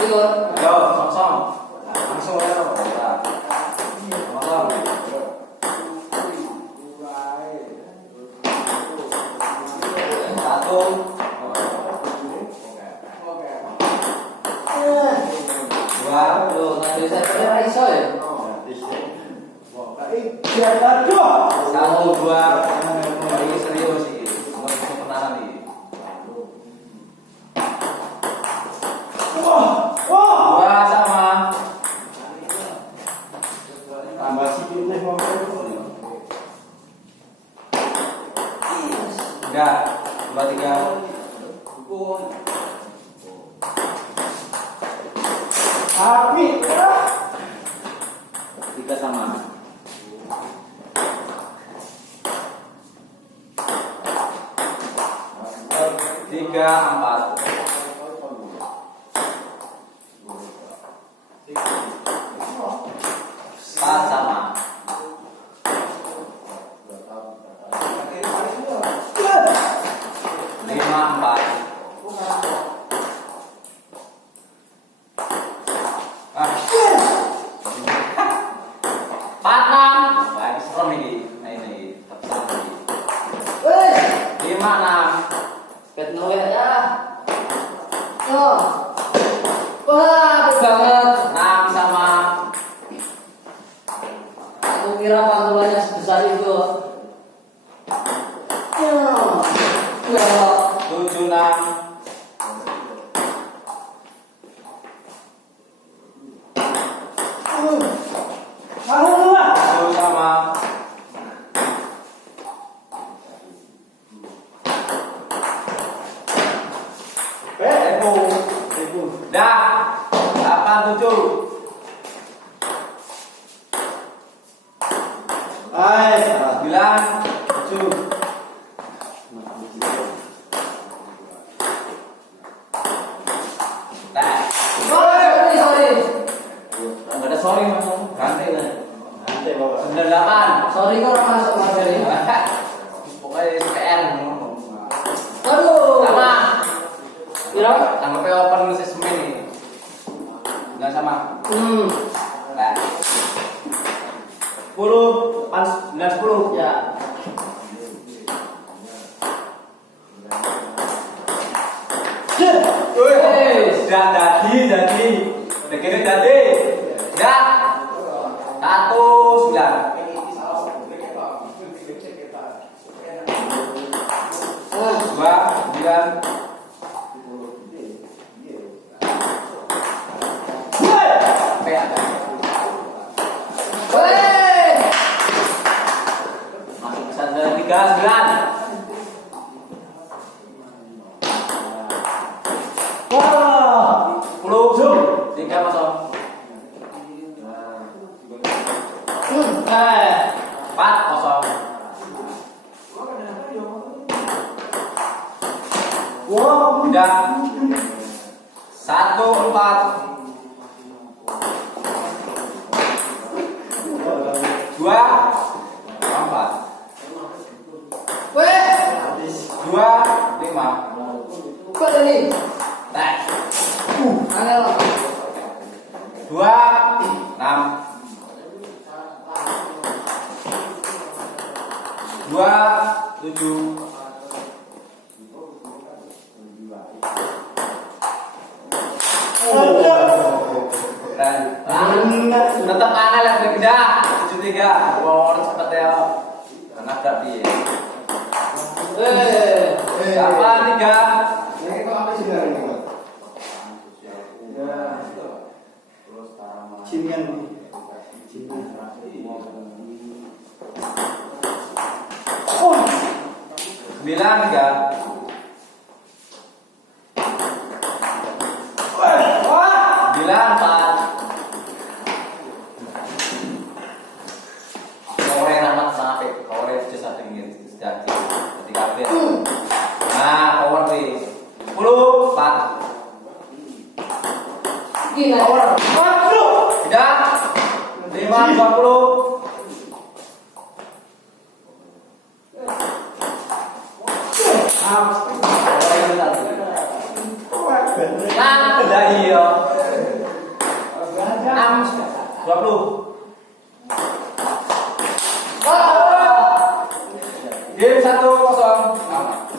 Ikut. Yo, song-song. Langsung aja loh. Song-song. Satu. Dua. Loh, nanti saya kira iso ya. Satu, dua. Ini serius sih. Mau bisa pertahanan nih. Dua sama. Tambah sedikit nih mau. Enggak. Dua, tiga. Api. Tiga sama. Tiga, empat. Empat sama. Lima, empat. Ah. Empat, enam. Wah, ini serem ini. Nah, ini. Tapi serem ini. Lima, enam. Bet no ya. Oh. Wah, apik banget. Enam sama. Aku kira pantulannya sebesar itu. Ya. Tujuh, enam. Tujuh sama. Dah. Delapan, tujuh. Sembilan, tujuh. Dah. Sorry. Enggak ada sorry mas. Ganti lah. Nanti bapak. Sembilan, delapan. Sorry kok orang masuk materi. Pokoknya SPR. Aduh. Sama. Kira? Anggapnya open sistem ini. Enggak sama. Nah. 10, 9, 10. Ya. Jadi. Begini jadi. Ya. 1, 9. Dua, 9. Sampai ada. Masuk ke sana 3, 9. Wah. 10, 3 masuk. 4, kosong. Wah. Udah. 1, 4. 2, 4. Weh, 2, 5. kok ini? Nah. Angel. 2, 6. 2, 7. Tetap angel yang berbeda. 73. Wow, cepet ya. Karena ada piye. 8, 3. Ini kok apa sih dari ini? Cimian. Oh. 9, 3. Wah. 9, 4. Kore amat sampai kore sudah tinggi sudah ketika update. Nah, power nih. 10, 4. Gila. Power. Tidak. 5, 20. Nah, iya. 20. Wah. Game 1-0. Aman.